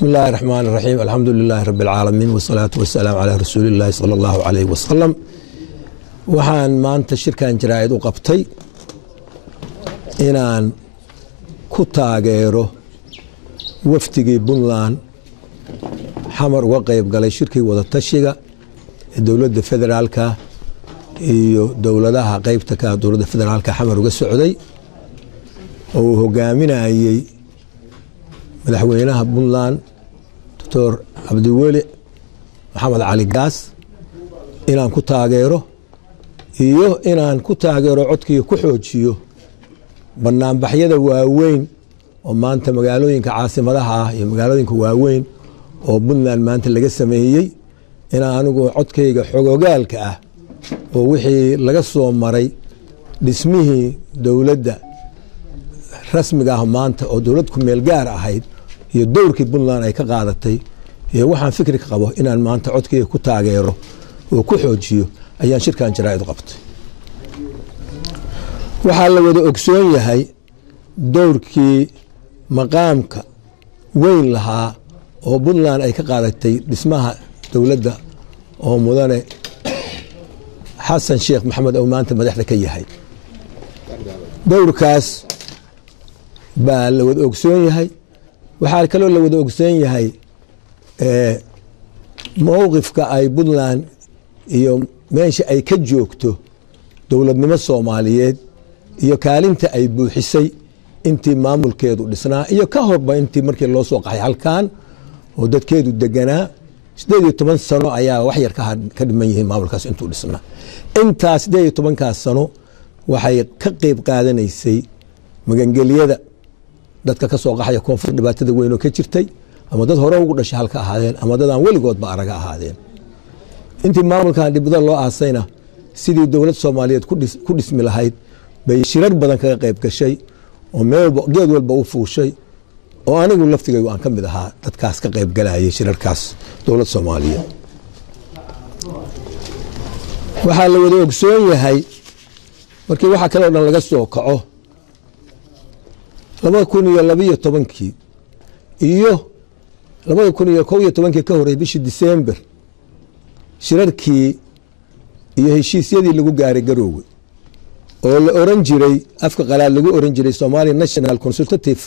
بسم الله الرحمن الرحيم الحمد لله رب العالمين والصلاة والسلام على رسول الله صلى الله عليه وسلم. waxaan maanta shirkan jaraa'id u qabtay inaan ku taageero wafdigii Puntland xamar uga qayb galay shirkii wada tashiga ee dowladda federaalka iyo dowladaha qaybta ka dowladda federaalka xamar uga socday oo hogaaminayay madaxweynaha Puntland Dr. Cabdiweli Maxamed Cali Gaas inaan ku taageero iyo inaan ku taageero codkii ku xoojiyo barnaamijyada waaweyn oo maanta magaalooyinka caasimadaha ah iyo magaalooyinka waaweyn oo Puntland maanta laga sameeyay inaan anigu codkayga xogogaalka ah oo wixii laga soo maray dhismihii dowladda rasmiga ah maanta oo dowlad ku meel gaar ahayd iyo dowrkii Puntland ay ka qaadatay iyo waxaan fikri ka qabo inaan maanta codkayga ku taageero oo ku xoojiyo ayaan shirkan jaraa'id qabtay. waxaa la wada ogsoon yahay dowrkii maqaamka weyn lahaa oo Puntland ay ka qaadatay dhismaha dowladda oo mudane xasan sheekh maxamed oo maanta madaxda ka yahay. dowrkaas baa la wada ogsoon yahay. waxaa kaloo la wada ogsoon yahay mowqifka ay Puntland iyo meesha ay ka joogto dowladnimo Soomaaliyeed iyo kaalinta ay buuxisay intii maamulkeedu dhisnaa iyo ka horba intii markii loo soo qaxay halkan oo dadkeedu deganaa 18 sano ayaa wax yar ka dhiman yihiin maamulkaas intuu dhisnaa. intaas 18 sano waxay ka qayb qaadanaysay magangeliyada dadka ka soo qaxaya koonfur dhibaatada weyn oo ka jirtay ama dad hore ugu dhashay halka ahaadeen ama dad aan weligoodba araga ahaadeen. intii maamulkan dibada loo aasayna sidii dowlad Soomaaliyeed ku dhismi lahayd bay shirar badan kaga qayb gashay oo geed walba u fuushay oo anigu laftigaygu aan ka mid ahaa dadkaas ka qayb galayay shirarkaas dowlad Soomaaliyeed. waxaa la wada ogsoon yahay markii waxa kale oo dhan laga soo kaco 2012 iyo 2011 ka horay bishii December shirarkii iyo heshiisyadii lagu gaaray Garowe oo la oran jiray afka qalaad lagu oran jiray Somali National Consultative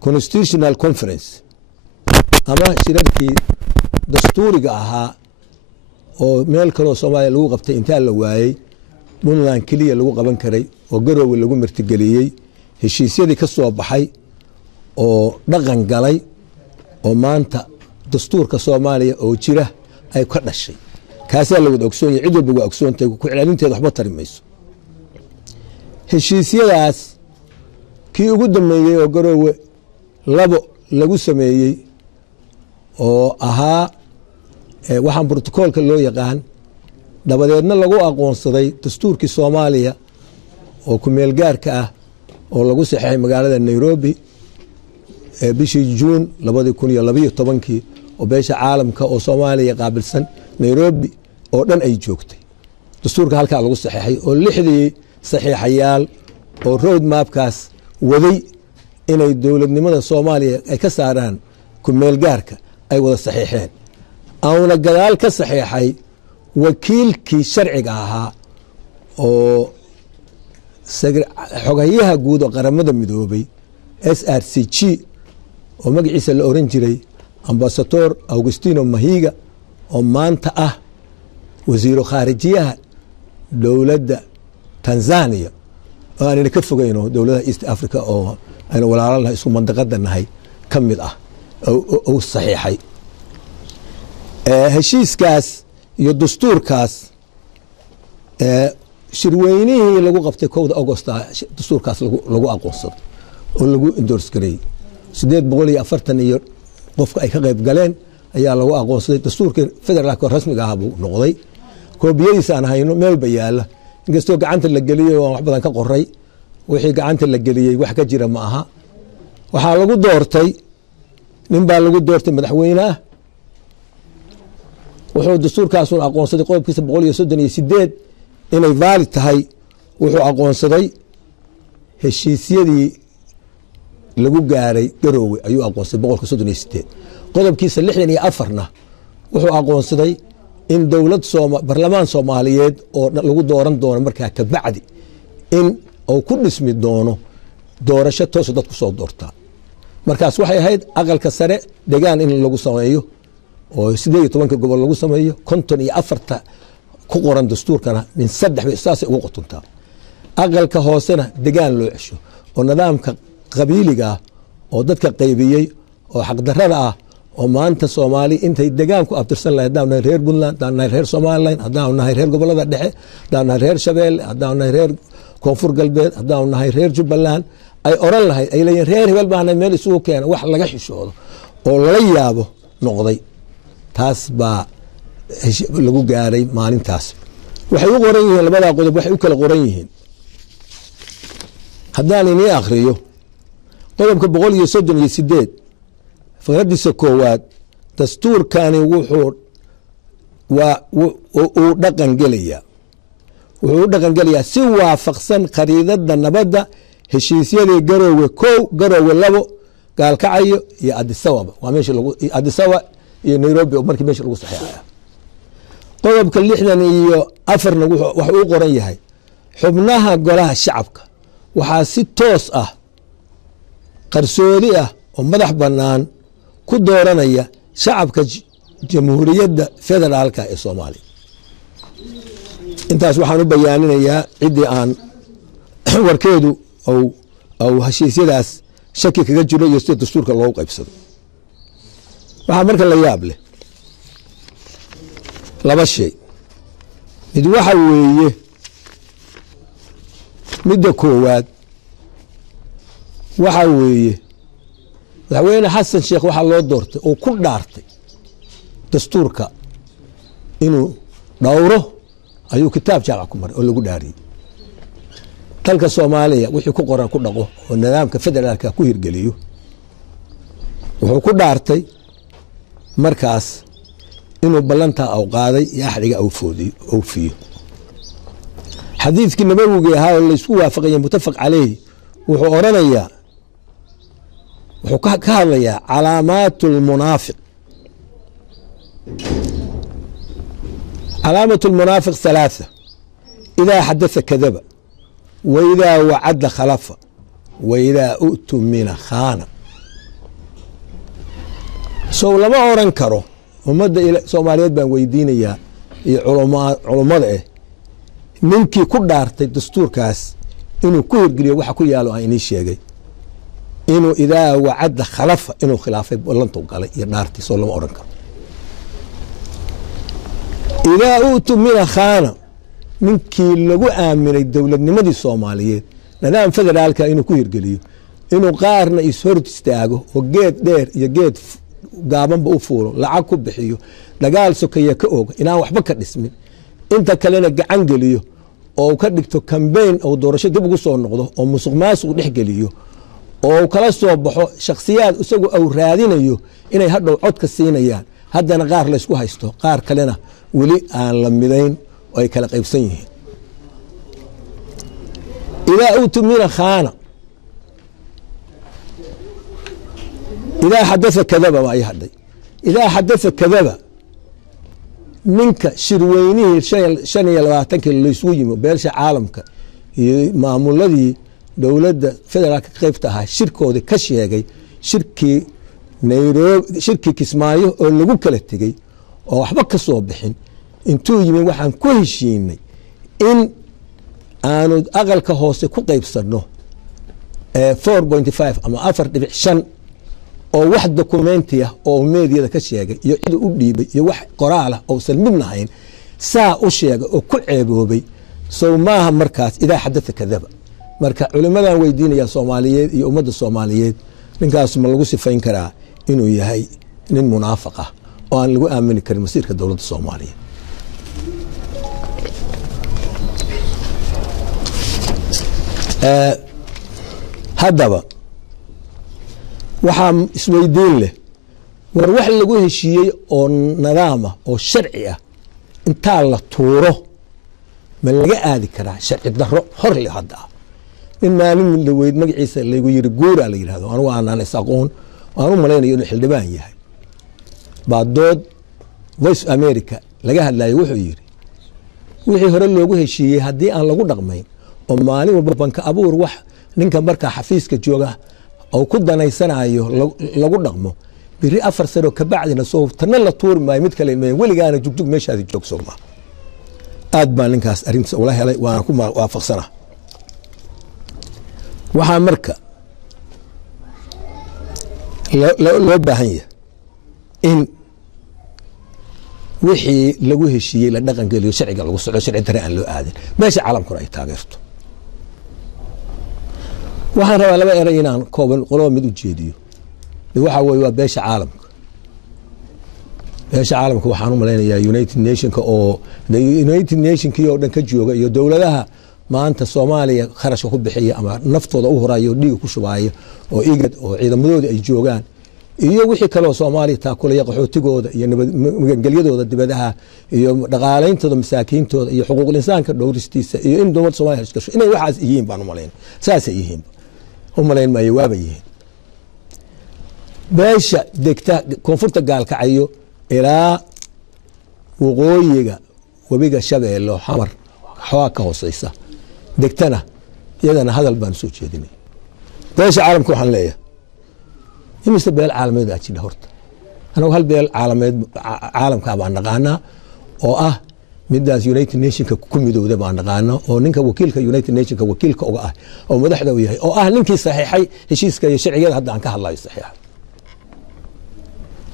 Constitutional Conference ama shirarkii dastuuriga ahaa oo meel kale oo Soomaaliya lagu qabtay inta la waayay Puntland kaliya lagu qaban karay oo Garowe lagu martigeliyay heshiisyadii ka soo baxay oo dhaqan galay oo maanta dastuurka Soomaaliya oo jira ay ka dhashay kaasa la wada ogsoon yahay cid walba waa ogsoontay ku cilaalinteeda waxba tarimayso. heshiisyadaas kii ugu dambeeyay oo Garowe labo lagu sameeyay oo ahaa waxaan protocolka loo yaqaan dabadeedna lagu aqoonsaday dastuurkii Soomaaliya oo ku meel gaarka ah oo lagu saxeexay magaalada Nairobi bishii June 2012 oo beesha caalamka oo Soomaaliya qaabilsan Nairobi oo dhan ay joogtay. dastuurka halka lagu saxeexay oo lixdii saxiixayaal oo road mapkaas waday inay dowladnimada Soomaaliya ay ka saaraan ku meel gaarka ay wada saxiixeen. awna gadaal ka saxiixay wakiilkii sharciga ahaa oo xogayaha guud oo qaramada midoobay SRCG oo magaciisa la oran jiray Ambassador Augustino Mahiga oo maanta ah wasiiro khaarijiyaha dowladda Tanzania oo aan ka fogeyno dowladaha East Africa oo ayna walaalanahay isku mandaqada nahay kamid ah oo saxiixay heshiiskaas iyo dastuurkaas shirweynihii lagu qabtay 1 August dastuurkaas lagu aqoonsaday oo lagu endorse gareeyay 840 iyo qofka ay ka qayb galeen ayaa lagu aqoonsaday dastuurka federaalka rasmiga ah buu noqday. koobiyadiisa aan hayno meel bayaala inkastoo gacanta la geliyay oo wax badan ka qoray wixii gacanta la geliyay wax ka jira ma aha. waxaa lagu doortay nin baa lagu doortay madaxweynaha wuxuu dastuurkaas uu aqoonsaday qodobkiisa 138 inay valid tahay. wuxuu aqoonsaday heshiisyadii lagu gaaray Garowe ayuu aqoonsaday 138 qodobkiisa 64na wuxuu aqoonsaday in dowlad barlamaan Soomaaliyeed oo lagu dooran doono markaa ka bacdi in uu ku dhismi doono doorasho toos dadku soo doortaa markaas waxay ahayd aqalka sare deegaan in lagu sameeyo oo 18 gobol lagu sameeyo 54 ku qoran dastuurkana min 3 bay saas ugu qotontaa aqalka hoosena deegaan loo cesho oo nidaamka qabiiliga oo dadka qaybiyay oo xaq darrada ah oo maanta Soomaali intay deegaan ku abtirsan lahayd dawna reer Puntland dawna reer Somaliland dawna reer gobolada dhexe dawna reer Shabeelle dawna reer Koonfur Galbeed dawna reer Jubbaland ay oran lahayd ay leeyeen reer hebel baana meel isugu keenay wax laga xishoodo oo laga yaabo noqday taas baa lagu gaaray maalintaas waxay u qoran yihiin labada qodob waxay u kala qoran yihiin haddaan inii akhriyo qodobka 138 faqradiisa koowaad dastuurkani wuxuu dhaqan gelayaa si waafaqsan khariidada nabadda heshiisyadii garoowe 1 garoowe 2 gaalkacayo iyo Addis Ababa waa meesha lagu Addis Ababa iyo Nairobi oo markii meesha lagu saxeexay qodobka 64na wuxuu u qoran yahay xubnaha golaha shacabka waxaa si toos ah qarsoodi ah oo madax bannaan ku dooranaya shacabka jamhuuriyadda federaalka ee Soomaaliya intaas waxaan u bayaaninayaa cidii aan warkeedu oo heshiisyadaas shaki kaga jiro iyo sida dastuurka loo qaybsado waxa marka la yaab leh laba shay mid waxa weeye midda koowaad waxa weeye madaxweyne xasan sheekh waxa loo doortay oo ku dhaartay dastuurka inuu dhowro ayuu kitaab jaamac ku maray oo lagu dhaariyay dalka Soomaaliya wixii ku qoran ku dhaqo oo nidaamka federaalka ku hirgeliyo wuxuu ku dhaartay markaas inuu balanta aw qaaday iyo axdiga aw fiyo xadiiskii nabawiga ahaa oo la isku waafaqay mutafaq calayhi wuxuu oranayaa wuxuu ka hadlayaa calaamatul munaafiq calaamatul munaafiq 3 إذا حدث كذب وإذا وعد خلف وإذا أؤتمن خان سو لما أوران كرو ومدى إلى سوماليات بان ويدينيا علماء ninkii ku dhaartay dastuurkaas inuu ku hirgeliyo waxa ku yaalo aan inii sheegay inuu idaa wacada khalafa inuu khilaafay ballantu galay iyo dhaartii soo lama oran karo idaa uutu mina khana ninkii lagu aaminay dowladnimadii Soomaaliyeed nidaam federaalka inuu ku hirgeliyo inuu qaarna is hor istaago oo geed dheer iyo geed gaabanba u fuulo lacag ku bixiyo dagaal sokeeye ka og inaan waxba ka dhismin inta kalena gacan geliyo oo ka dhigto campaign oo doorasho dib ugu soo noqdo oo musuqmaasuq dhex geliyo oo kala soo baxo shakhsiyaad isagu aw raadinayo inay hadhow cod ka siinayaan haddana qaar la isku haysto qaar kalena weli aan la midayn oo ay kala qaybsan yihiin idaa utumina khana idaa xadatha kadaba waa ay hadhay idaa xadatha kadaba ninka shirweynihii 25 la isugu yimi beelsha caalamka iyo maamuladii dowladda federaalka qaybta ahaa shirkoodii ka sheegay shirkii Nairobi shirkii Kismaayo oo lagu kala tegay oo waxba ka soo bixin intuu yimi waxaan ku heshiinay in aanu aqalka hoose ku qaybsano 4.5 ama 4.5 oo wax dokumenti ah oo meediyada ka sheegay iyo cid u dhiibay iyo wax qoraal ah oo salmidna hayn saa u sheegay oo ku ceeboobay soo maaha markaas idaa xadatha kadaba marka culimadan weydiinaya Soomaaliyeed iyo ummadda Soomaaliyeed ninkaas ma lagu sifayn karaa inuu yahay nin munaafiq ah oo aan lagu aamini karin masiirka dowladda Soomaaliyeed haddaba waxaa isweydiin leh war wax lagu heshiiyey oo nidaam ah oo sharci ah intaa la tuuro ma laga aadi karaa sharci darro hor leh hadda in maalin dhaweyd magaciisa lagu yiri guura la yiraahdo anigu aanan is aqoon waan u malaynayo inuu xildhibaan yahay بعدود voice America laga hadlayo wuxuu yiri wixii hore loogu heshiiyay hadii aan lagu dhaqmayn oo maalin walba banka abuur wax ninka marka xafiiska jooga oo ku danaysanayo lagu dhaqmo biri 4 sano ka bacdina soo tan la tuur maay mid kale ma weligaana jugdug meeshaadi joogso ma aad baa ninkaas arinta wala helay waan ku waafaqsana waxa marka loo baahan yahay in wixii lagu heshiiyay la dhaqan geliyo sharciga lagu socdo sharci dareen aan loo aadin meesha caalamku ay taageerto waxaan rabaa laba eray inaan kooban qolo mid u jeediyo waxa weeye waa beesha caalamka waxaan u maleynayaa United Nations oo United Nations oo dhan ka jooga iyo dawladaha maanta Soomaaliya kharashka ku bixiya ama naftooda u horayo dhiig ku shubaayo oo igad oo ciidamadooda ay joogaan iyo wixii kale oo Soomaaliya taa kulaya qaxootigooda iyo nabadgelyadooda dibadaha iyo dhaqaaleyntooda masaakiintooda iyo xuquuqul insaanka dhowristiisa iyo in dowladda Soomaaliya iska inay waxaas yihiin baan u maleyn saas ay yihiin u maleyn ma yawaaba yihiin beesha degta koonfurta gaalkacayo ilaa waqooyiga wabiga Shabeello xamar xawaa ka hooseysa degtana iyadana hadal baan soo jeedinay beesha caalamka waxaan leeyahay imista beel caalamiyeed aad jira horta anagu hal beel caalamiyeed caalamka baan naqaanaa oo ah midaas United Nations ku midowda baan naqaanaa oo ninka wakiilka United Nations wakiilka uga ah oo madaxda u yahay oo ah ninkii saxiixay heshiiska iyo sharciga hadda aan ka hadlayo saxiix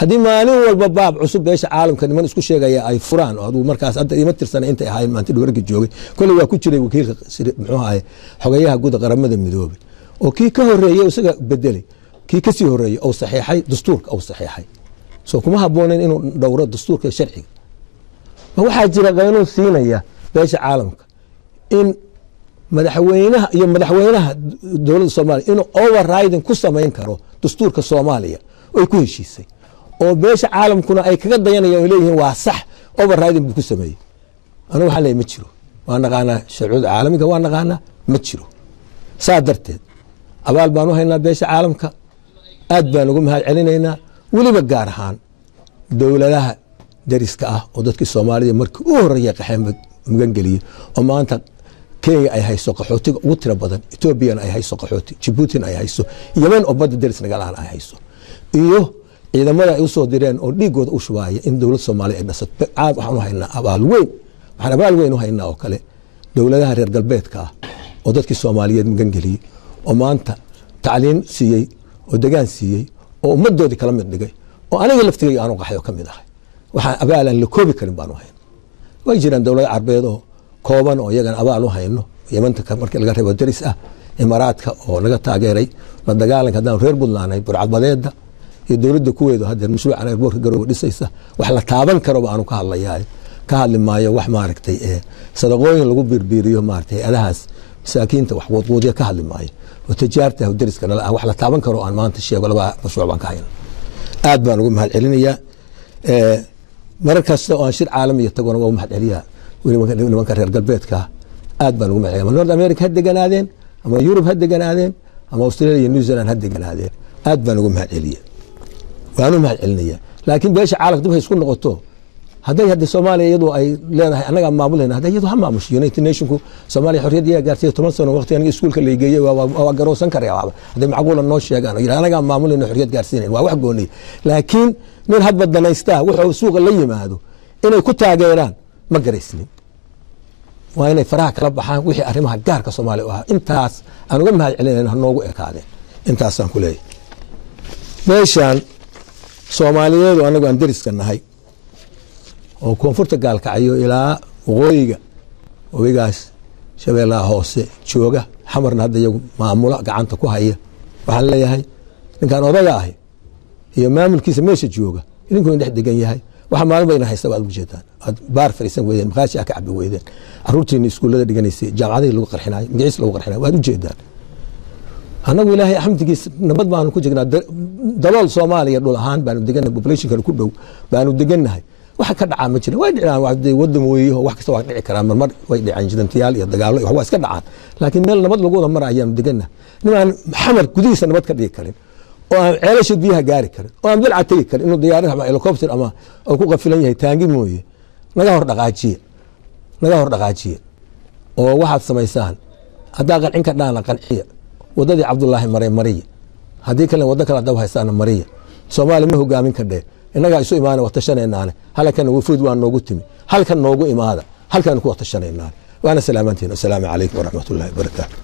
hadii maalin walba baab cusub beesha caalamka niman isku sheegaya ay furaan oo adu markaas hadda ima tirsan inta ay ahayn maanta warga joogay kulli waa ku jiray wakiilka muxuu ahay xogayaha guud qaramada midoobay oo kii ka horeeyay isaga bedelay kii ka sii horeeyay oo saxiixay dastuurka oo saxiixay soo kuma habooneen inuu dhowro dastuurka sharciga waxa jira qaanuun siinaya beesha caalamka in madaxweynaha dawladda Soomaaliya inuu overriding ku sameyn karo dastuurka Soomaaliya oo ku heshiisay oo beesha caalamkuna ay kaga dayanayaan oo leeyihiin waa sax overriding buu ku sameeyay anigu waxa leeyahay ma jiro waan naqaanaa sharciga caalamiga waan naqaanaa ma jiro saa darteed abaal baan u haynaa beesha caalamka aad baan ugu mahad celinaynaa waliba gaar ahaan dawladaha dariska ah oo dadkii Soomaaliya markii u horeeyay qaxeen mugan galiyay oo maanta Kenya ay hayso qaxootiga ugu tira badan Ethiopia ay hayso qaxooti Djibouti ay hayso Yemen oo badda daris nagalaan ay hayso iyo ciidamada ay u soo direen oo dhiigooda u shubaaya in dawladda Soomaaliya ay dhasato aad waxaan u haynaa abaal weyn u haynaa oo kale dawladaha reer galbeedka ah oo dadkii Soomaaliyeed mugan galiyay oo maanta tacliin siiyay oo degaan siiyay oo ummadoodii kala mid dhigay oo aniga laftigay aanu qaxyo kamid ahay waxa abaal aan la koobi karin baan u hayn way jiraan dawlad Carbeed oo kooban oo iyagan abaal u hayno Yemen markii laga reebo daris ah Imaaraadka oo laga taageeray la dagaalanka hadaan reer Puntland ay burcadbadeeda iyo dawladda kuweedo hadda mashruuc aan airport garow dhisaysa wax la taaban karo baan ka hadlayaa ka hadli maayo wax maaragtay sadaqooyin lagu biirbiiriyo maaragtay adahaas masaakiinta wax wadwadiya ka hadli maayo oo tijaarta dariska wax la taaban karo aan maanta sheego laba mashruuc baan ka hayno aad baan ugu mahad celinayaa markasta oo shir caalami tagona waa mahad celiyaa nimanka reer galbeedka aad baan ugu mahad celinayaa North America had deganaadeen ama Europe had deganaadeen ama Australia iyo New Zealand had deganaadeen aad baan ugu mahad celiyaa waanu mahad celinayaa laakiin beesha caalamka dib ay isku noqoto hadda Soomaaliya iyadoo ay leedahay anaga maamuleyna hadda iyadoo ha maamusho United Nations Soomaaliya xorriyadda gaartay 10 sano waqti aniga iskuulka la geeyay waa garoosan karaa hadda macquul noo sheegaan anaga maamuleyna xorriyad gaarsiinay waa wax gooni laakiin nin had badanaysta wuxuu suuqa la yimaado inay ku taageeraan ma garaysnin waa inay faraha kala baxaan wixii arrimaha gaarka Soomaaliya ah intaas aan uga mahad celinayna noogu ekaadeen intaas aan ku leeyahay meeshan Soomaaliyeed anagu aan dariska nahay oo koonfurta gaalkacayo ilaa waqooyiga wabigaas Shabeellaha hoose jooga xamarna hadda iyagu maamula gacanta ku haya waxaan leeyahay ninkan odaga ah iyo maamulkiisa meesha jooga idinku in dhex degan yahay waxa maalin bayna haysta waad u jeedaan baar fariisan weeyeen maqaashi ka cabbi weeyeen caruurtiina iskuulada dhiganaysay jaamacadaha lagu qarxinayo magaciis lagu qarxinayo waad u jeedaan anagu ilaahay xamdigiis nabad baan ku jignaa dalool Soomaaliya dhul ahaan baan deganay population ku dhow baan degannahay waxa ka dhacaa ma jira way dhicaan wadan weeyo wax kasta waa dhici karaa mar way dhicaan jidantiyaal iyo dagaalo wax waa iska dhacaan laakiin meel nabad lagu wada mar ayaan degannahay niman Maxamed gudihiisa nabad ka dhigi karin oo aan ceelasha biyaha gaari karin oo aan bilca tegi karin inuu diyaarad ama helicopter ama oo ku qafilan yahay taangi mooye naga hor dhaqaajiye oo waxaad samaysaan haddaa qancin ka dhaana qanciya wadadii cabdullaahi mariya haddii kale waddo kale dab haystaana mariya soomaali ma hogaamin ka dhee innagaa isu imaana watashanaynaane halkan wufuud waa noogu timi halkan noogu imaada halkan ku watashanaynaane waana salaamantiin assalaamu calaykum waraxmatullahi wabarakaatu